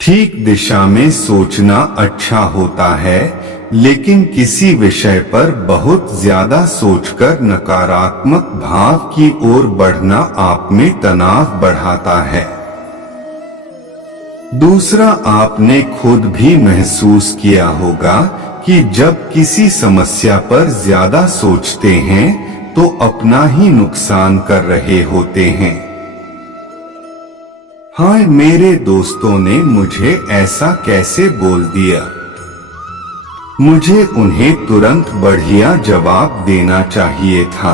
ठीक दिशा में सोचना अच्छा होता है, लेकिन किसी विषय पर बहुत ज्यादा सोचकर नकारात्मक भाव की ओर बढ़ना आप में तनाव बढ़ाता है। दूसरा, आपने खुद भी महसूस किया होगा कि जब किसी समस्या पर ज्यादा सोचते हैं तो अपना ही नुकसान कर रहे होते हैं। हाँ, मेरे दोस्तों ने मुझे ऐसा कैसे बोल दिया। मुझे उन्हें तुरंत बढ़िया जवाब देना चाहिए था।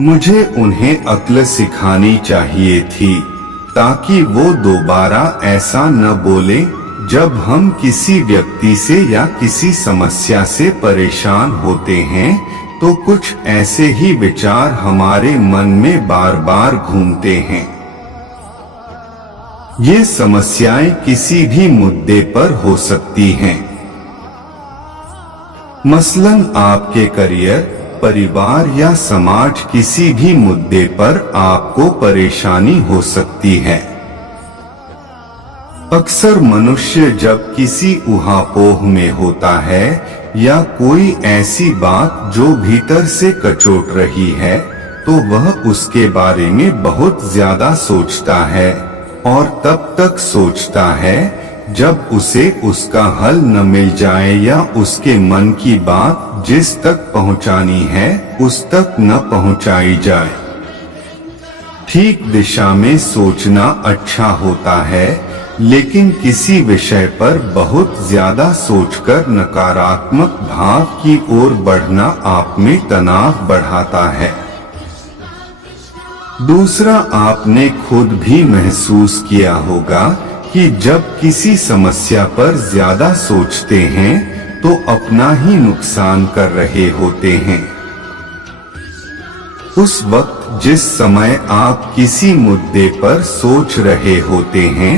मुझे उन्हें अक्ल सिखानी चाहिए थी ताकि वो दोबारा ऐसा न बोले। जब हम किसी व्यक्ति से या किसी समस्या से परेशान होते हैं तो कुछ ऐसे ही विचार हमारे मन में बार बार घूमते हैं। ये समस्याएं किसी भी मुद्दे पर हो सकती हैं। मसलन आपके करियर, परिवार या समाज, किसी भी मुद्दे पर आपको परेशानी हो सकती है। अक्सर मनुष्य जब किसी ऊहापोह में होता है या कोई ऐसी बात जो भीतर से कचोट रही है तो वह उसके बारे में बहुत ज्यादा सोचता है और तब तक सोचता है जब उसे उसका हल न मिल जाए या उसके मन की बात जिस तक पहुंचानी है उस तक न पहुंचाई जाए। ठीक दिशा में सोचना अच्छा होता है, लेकिन किसी विषय पर बहुत ज्यादा सोचकर नकारात्मक भाव की ओर बढ़ना आप में तनाव बढ़ाता है। दूसरा, आपने खुद भी महसूस किया होगा कि जब किसी समस्या पर ज्यादा सोचते हैं तो अपना ही नुकसान कर रहे होते हैं। उस वक्त जिस समय आप किसी मुद्दे पर सोच रहे होते हैं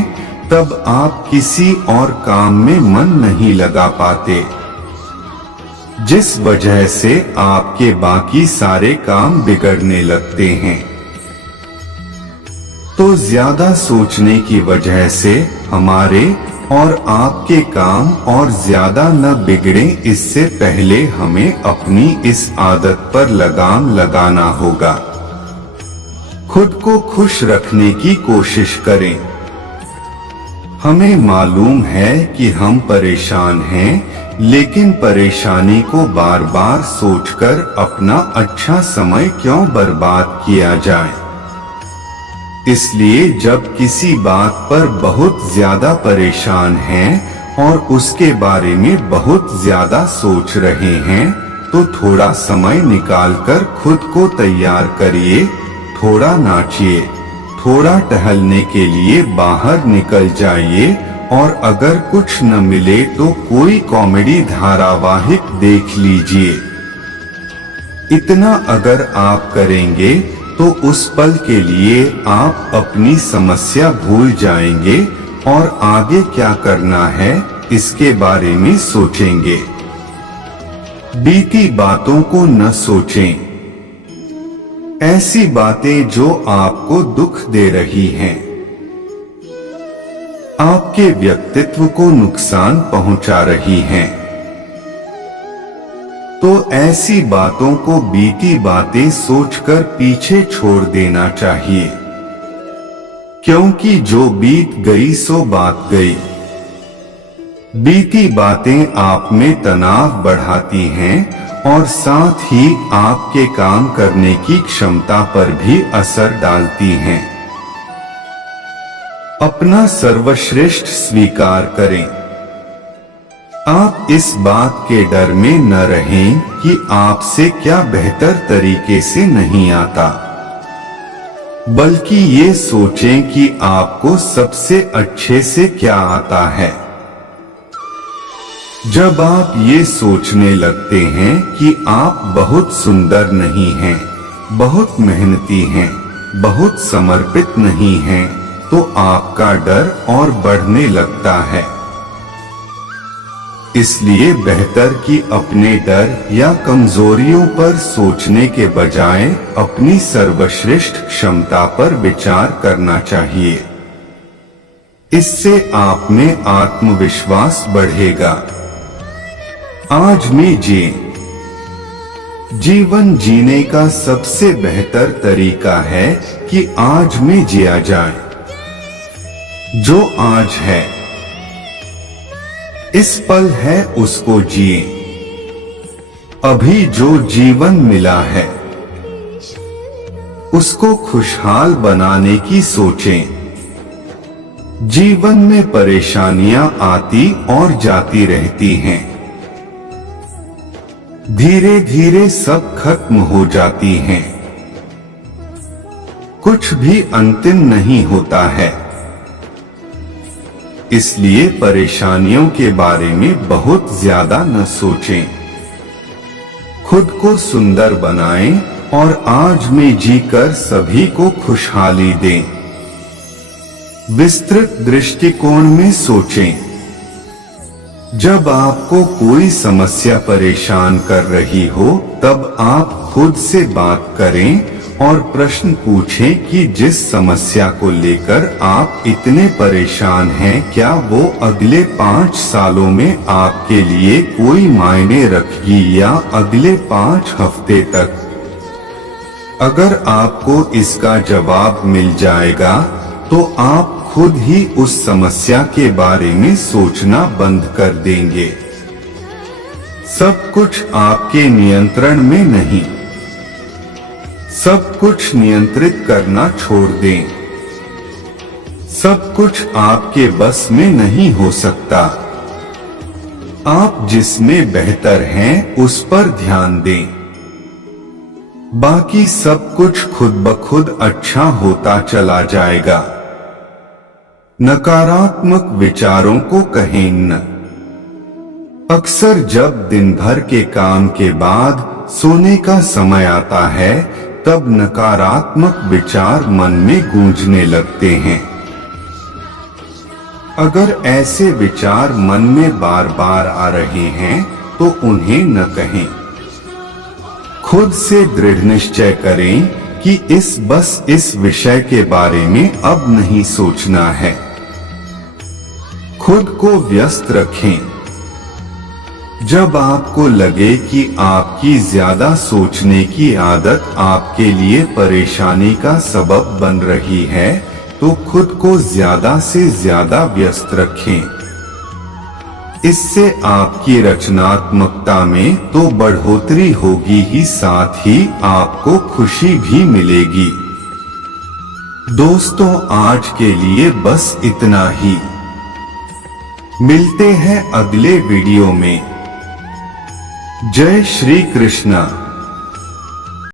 तब आप किसी और काम में मन नहीं लगा पाते, जिस वजह से आपके बाकी सारे काम बिगड़ने लगते हैं। तो ज्यादा सोचने की वजह से हमारे और आपके काम और ज्यादा न बिगड़े, इससे पहले हमें अपनी इस आदत पर लगाम लगाना होगा। खुद को खुश रखने की कोशिश करें। हमें मालूम है कि हम परेशान हैं, लेकिन परेशानी को बार बार सोचकर अपना अच्छा समय क्यों बर्बाद किया जाए। इसलिए जब किसी बात पर बहुत ज्यादा परेशान हैं और उसके बारे में बहुत ज्यादा सोच रहे हैं तो थोड़ा समय निकालकर खुद को तैयार करिए। थोड़ा नाचिए, थोड़ा टहलने के लिए बाहर निकल जाइए और अगर कुछ न मिले तो कोई कॉमेडी धारावाहिक देख लीजिए। इतना अगर आप करेंगे तो उस पल के लिए आप अपनी समस्या भूल जाएंगे और आगे क्या करना है इसके बारे में सोचेंगे। बीती बातों को न सोचें, ऐसी बातें जो आपको दुख दे रही हैं, आपके व्यक्तित्व को नुकसान पहुंचा रही हैं। तो ऐसी बातों को बीती बातें सोचकर पीछे छोड़ देना चाहिए, क्योंकि जो बीत गई सो बात गई। बीती बातें आप में तनाव बढ़ाती हैं और साथ ही आपके काम करने की क्षमता पर भी असर डालती हैं। अपना सर्वश्रेष्ठ स्वीकार करें। आप इस बात के डर में न रहें कि आपसे क्या बेहतर तरीके से नहीं आता, बल्कि ये सोचें कि आपको सबसे अच्छे से क्या आता है। जब आप ये सोचने लगते हैं कि आप बहुत सुंदर नहीं हैं, बहुत मेहनती हैं, बहुत समर्पित नहीं हैं, तो आपका डर और बढ़ने लगता है। इसलिए बेहतर कि अपने डर या कमजोरियों पर सोचने के बजाय अपनी सर्वश्रेष्ठ क्षमता पर विचार करना चाहिए। इससे आप में आत्मविश्वास बढ़ेगा। आज में जिए। जीवन जीने का सबसे बेहतर तरीका है कि आज में जिया जाए। जो आज है, इस पल है, उसको जिए। अभी जो जीवन मिला है, उसको खुशहाल बनाने की सोचें। जीवन में परेशानियां आती और जाती रहती हैं। धीरे धीरे सब खत्म हो जाती हैं। कुछ भी अंतिम नहीं होता है। इसलिए परेशानियों के बारे में बहुत ज्यादा न सोचें। खुद को सुंदर बनाएं और आज में जीकर सभी को खुशहाली दें। विस्तृत दृष्टिकोण में सोचें। जब आपको कोई समस्या परेशान कर रही हो, तब आप खुद से बात करें और प्रश्न पूछें कि जिस समस्या को लेकर आप इतने परेशान हैं, क्या वो अगले 5 सालों में आपके लिए कोई मायने रखेगी या अगले 5 हफ्ते तक? अगर आपको इसका जवाब मिल जाएगा, तो आप खुद ही उस समस्या के बारे में सोचना बंद कर देंगे। सब कुछ आपके नियंत्रण में नहीं। सब कुछ नियंत्रित करना छोड़ दें। सब कुछ आपके बस में नहीं हो सकता। आप जिसमें बेहतर हैं, उस पर ध्यान दें। बाकी सब कुछ खुद ब खुद अच्छा होता चला जाएगा। नकारात्मक विचारों को कहें न। अक्सर जब दिन भर के काम के बाद सोने का समय आता है, तब नकारात्मक विचार मन में गूंजने लगते हैं। अगर ऐसे विचार मन में बार बार आ रहे हैं, तो उन्हें न कहें। खुद से दृढ़ निश्चय करें कि इस विषय के बारे में अब नहीं सोचना है। खुद को व्यस्त रखें। जब आपको लगे कि आपकी ज्यादा सोचने की आदत आपके लिए परेशानी का सबब बन रही है, तो खुद को ज्यादा से ज्यादा व्यस्त रखें। इससे आपकी रचनात्मकता में तो बढ़ोतरी होगी ही, साथ ही आपको खुशी भी मिलेगी। दोस्तों, आज के लिए बस इतना ही। मिलते हैं अगले वीडियो में। जय श्री कृष्णा।